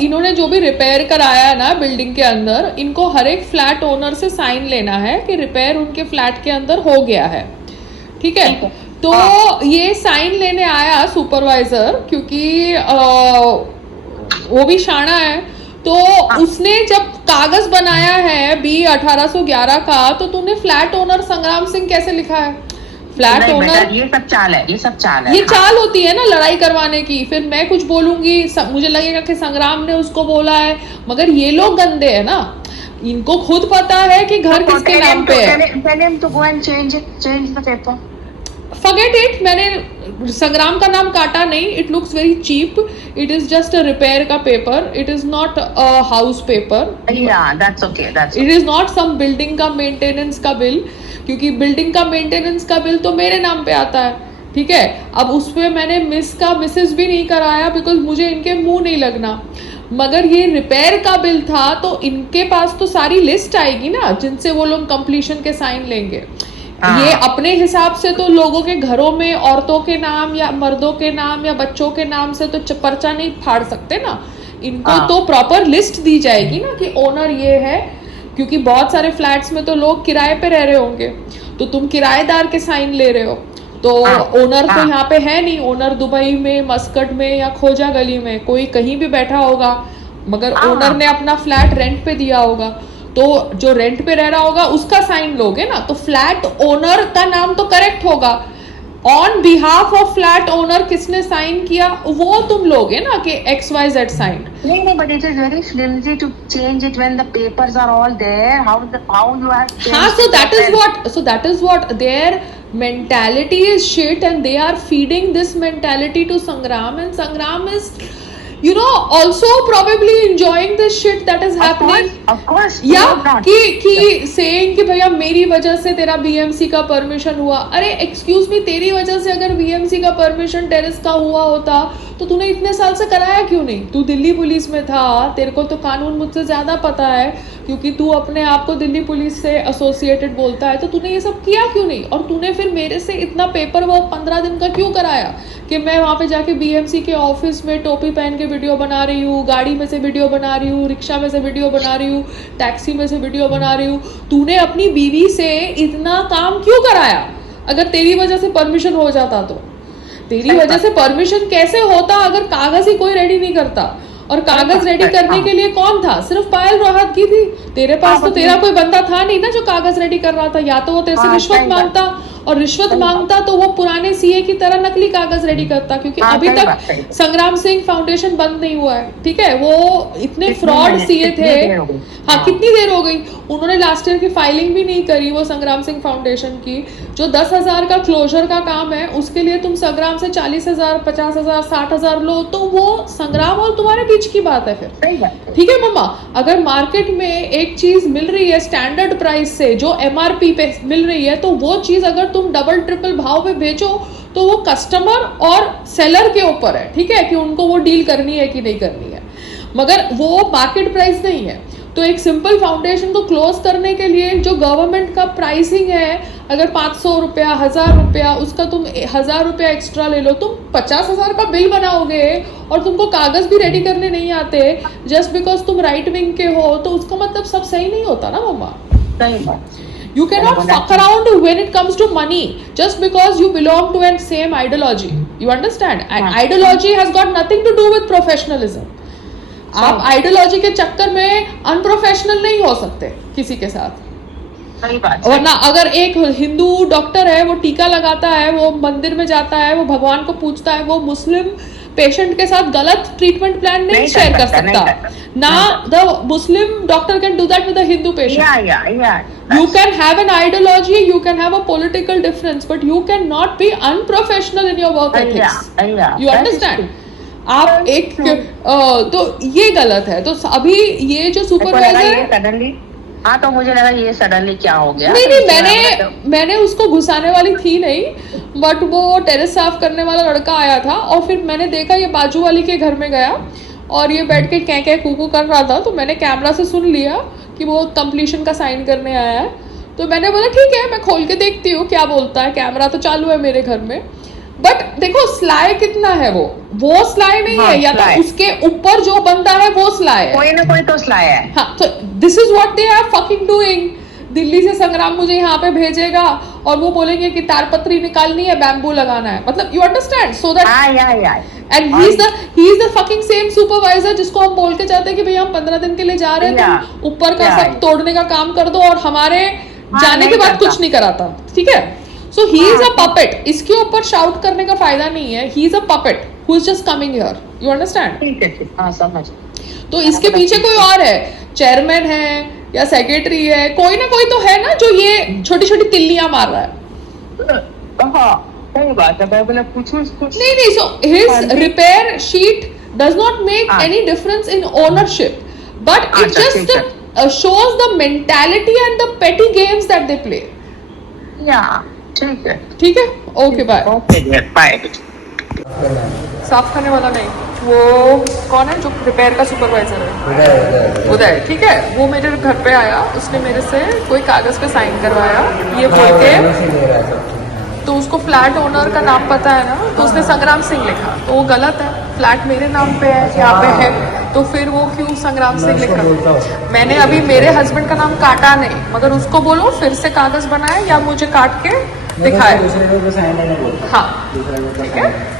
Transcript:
इन्होंने जो भी रिपेयर कराया है ना बिल्डिंग के अंदर, इनको हर एक फ्लैट ओनर से साइन लेना है कि रिपेयर उनके फ्लैट के अंदर हो गया है, ठीक है। तो ये साइन लेने आया सुपरवाइजर, क्योंकि वो भी शाना है, तो उसने जब कागज बनाया है बी 1811 का, तो तूने फ्लैट ओनर संग्राम सिंह कैसे लिखा है? फ्लैट ओनर, ये सब चाल है, ये सब चाल है, ये चाल होती है ना लड़ाई करवाने की। फिर मैं कुछ बोलूंगी, मुझे लगेगा कि संग्राम ने उसको बोला है, मगर ये लोग गंदे है ना, इनको खुद पता है कि घर किसके नाम पे है। फॉरगेट इट, मैंने संग्राम का नाम काटा नहीं, it looks very cheap, it is just a repair का paper, it is not a house paper, it is not some building का मेंटेनेंस का बिल, क्योंकि बिल्डिंग का मेंटेनेंस का बिल तो मेरे नाम पे आता है, ठीक है। अब उसमें मैंने मिस का मिसेस भी नहीं कराया, बिकॉज मुझे इनके मुंह नहीं लगना, मगर ये रिपेयर का बिल था, तो इनके पास तो सारी लिस्ट आएगी ना जिनसे वो लोग कंप्लीशन के साइन लेंगे। ये अपने हिसाब से तो लोगों के घरों में औरतों के नाम या मर्दों के नाम या बच्चों के नाम से तो पर्चा नहीं फाड़ सकते ना, इनको तो प्रॉपर लिस्ट दी जाएगी ना कि ओनर ये है, क्योंकि बहुत सारे फ्लैट्स में तो लोग किराए पे रह रहे होंगे, तो तुम किराएदार के साइन ले रहे हो, तो ओनर तो यहाँ पे है नहीं, ओनर दुबई में, मस्कट में या खोजा गली में कोई कहीं भी बैठा होगा, मगर ओनर ने अपना फ्लैट रेंट पे दिया होगा, तो जो रेंट पे रह रहा होगा उसका साइन लोगे ना, तो फ्लैट ओनर का नाम तो करेक्ट होगा, on behalf of flat owner किसने साइन किया वो तुम लोगे ना कि XYZ साइन। नहीं, but it is very flimsy to change it when the papers are all there. How you have changed? हाँ, so that is what their mentality is shit, and they are feeding this mentality to Sangram, and Sangram is, you know, also probably enjoying this shit that is happening. Of course. Yeah, कि saying कि भैया मेरी वजह से तेरा BMC का permission हुआ। अरे एक्सक्यूज मी, तेरी वजह से अगर BMC का परमिशन टेरेस का हुआ होता तो तूने इतने साल से कराया क्यों नहीं? तू दिल्ली पुलिस में था, तेरे को तो कानून मुझसे ज्यादा पता है, क्योंकि तू अपने आप को दिल्ली पुलिस से एसोसिएटेड बोलता है, तो तूने ये सब किया क्यों नहीं? और तूने फिर मेरे से इतना पेपर वर्क 15 दिन का क्यों कराया कि मैं वहाँ पे जाके BMC के ऑफिस में टोपी पहन के वीडियो बना रही हूँ, गाड़ी में से वीडियो बना रही हूँ, रिक्शा में से वीडियो बना रही हूँ, टैक्सी में से वीडियो बना रही हूँ। तूने अपनी बीवी से इतना काम क्यों कराया? अगर तेरी वजह से परमिशन हो जाता तो, तेरी वजह से परमिशन कैसे होता अगर कागज ही कोई रेडी नहीं करता? और कागज रेडी करने के लिए कौन था? सिर्फ पायल राहत की थी। तेरे पास तो तेरा कोई बंदा था नहीं ना जो कागज रेडी कर रहा था, या तो वो तेरे से रिश्वत मांगता, और रिश्वत मांगता तो वो पुराने CA की तरह नकली कागज रेडी करता, क्योंकि अभी तक संग्राम सिंह फाउंडेशन बंद नहीं हुआ है, ठीक है। वो इतने फ्रॉड CA थे। हाँ, कितनी देर हो गई? उन्होंने लास्ट ईयर की फाइलिंग भी नहीं करी वो संग्राम सिंह फाउंडेशन की। जो 10,000 का क्लोजर का काम है उसके लिए तुम संग्राम से 40,000, 50,000, 60,000 लो, तो वो संग्राम और तुम्हारे बीच की बात है फिर, ठीक है मम्मा। अगर मार्केट में एक चीज मिल रही है स्टैंडर्ड प्राइस से, जो MRP पे मिल रही है, तो वो चीज अगर तुम डबल ट्रिपल भाव पे बेचो तो वो कस्टमर और सेलर के ऊपर है, ठीक है, कि उनको वो डील करनी है कि नहीं करनी है, मगर वो मार्केट प्राइस नहीं है। तो एक सिंपल फाउंडेशन को क्लोज करने के लिए जो गवर्नमेंट का प्राइसिंग है, अगर 500 रुपया, 1000 रुपया, उसका तुम 1000 रुपया एक्स्ट्रा ले लो, तुम 50,000 का बिल बनाओगे और तुमको कागज भी रेडी करने नहीं आते, जस्ट बिकॉज तुम राइट विंग के हो, तो उसका मतलब सब सही नहीं होता ना मम्मा। सही बात। You cannot fuck around when it comes to money just because you belong to an same ideology. You understand? Ideology has got nothing to do with professionalism. आप आइडियोलॉजी के चक्कर में अनप्रोफेशनल नहीं हो सकते किसी के साथ। सही बात। वरना अगर एक हिंदू डॉक्टर है, वो टीका लगाता है, वो मंदिर में जाता है, वो भगवान को पूजता है, वो मुस्लिम पेशेंट के साथ गलत ट्रीटमेंट प्लान नहीं शेयर कर सकता ना। The Muslim doctor can do that with the Hindu patient. You can have an ideology, you can have a political difference, but you cannot be unprofessional in your work ethics. You understand? आप एक तो ये गलत है। तो अभी ये जो सुपरवाइजर सडनली, हाँ, तो मुझे लगा ये सडनली क्या हो गया। नहीं, मैंने उसको घुसाने वाली थी नहीं, बट वो टेरेस साफ करने वाला लड़का आया था, और फिर मैंने देखा ये बाजू वाली के घर में गया और ये बैठ के कै कूकू कर रहा था, तो मैंने कैमरा से सुन लिया कि वो कंप्लीशन का साइन करने आया है। तो मैंने बोला ठीक है, मैं खोल के देखती हूँ क्या बोलता है, कैमरा तो चालू है मेरे घर में। बट देखो स्लाय कितना है, वो स्लाय नहीं हाँ, है, या sly। तो उसके ऊपर जो बंदा है वो स्लाय है। कोई ना कोई तो स्लाय है। हाँ, तो this is what they are fucking doing. Delhi से संग्राम मुझे यहाँ पे भेजेगा और वो बोलेंगे कि तारपत्री निकालनी है, बैम्बू लगाना है, मतलब यू अंडरस्टैंड, सो दैट या and he is the fucking same supervisor जिसको हम बोल के जाते हैं कि भैया हम 15 दिन के लिए जा रहे हैं, Yeah. तुम ऊपर का Yeah. सब तोड़ने का काम कर दो और हमारे जाने नहीं के बाद करता। कुछ नहीं कराता, ठीक है। सो ही इज अ पपेट, इसके ऊपर शाउट करने का फायदा नहीं है, he is a puppet who is just coming here, you understand. ठीक है, हाँ समझ। तो इसके पीछे कोई और है, चेयरमैन है या सेक्रेटरी है, कोई ना कोई तो है ना जो ये छोटी छोटी तिल्लियां मार रहा है। हाँ सही बात है, मैं बोला पूछूं कुछ। नहीं, so his repair sheet does not make हाँ। any difference in ownership, but it अच्छा, just ठीक है। shows the mentality and the petty games that they play. या ठीक है, ठीक है, ओके बाय। Okay bye. साफ करने वाला नहीं, वो कौन है जो रिपेयर का सुपरवाइजर है? उदय, ठीक है। वो मेरे घर पे आया, उसने मेरे से कोई कागज पे साइन करवाया, ये बोल के, तो उसको फ्लैट ओनर का नाम पता है ना, तो उसने संग्राम सिंह लिखा, तो वो गलत है, फ्लैट मेरे नाम पे है, यहाँ पे है, तो फिर वो क्यों संग्राम सिंह लिखा? मैंने अभी मेरे हस्बैंड का नाम काटा नहीं, मगर उसको बोलो फिर से कागज बनाए या मुझे काट के दिखाए। हाँ, ठीक है।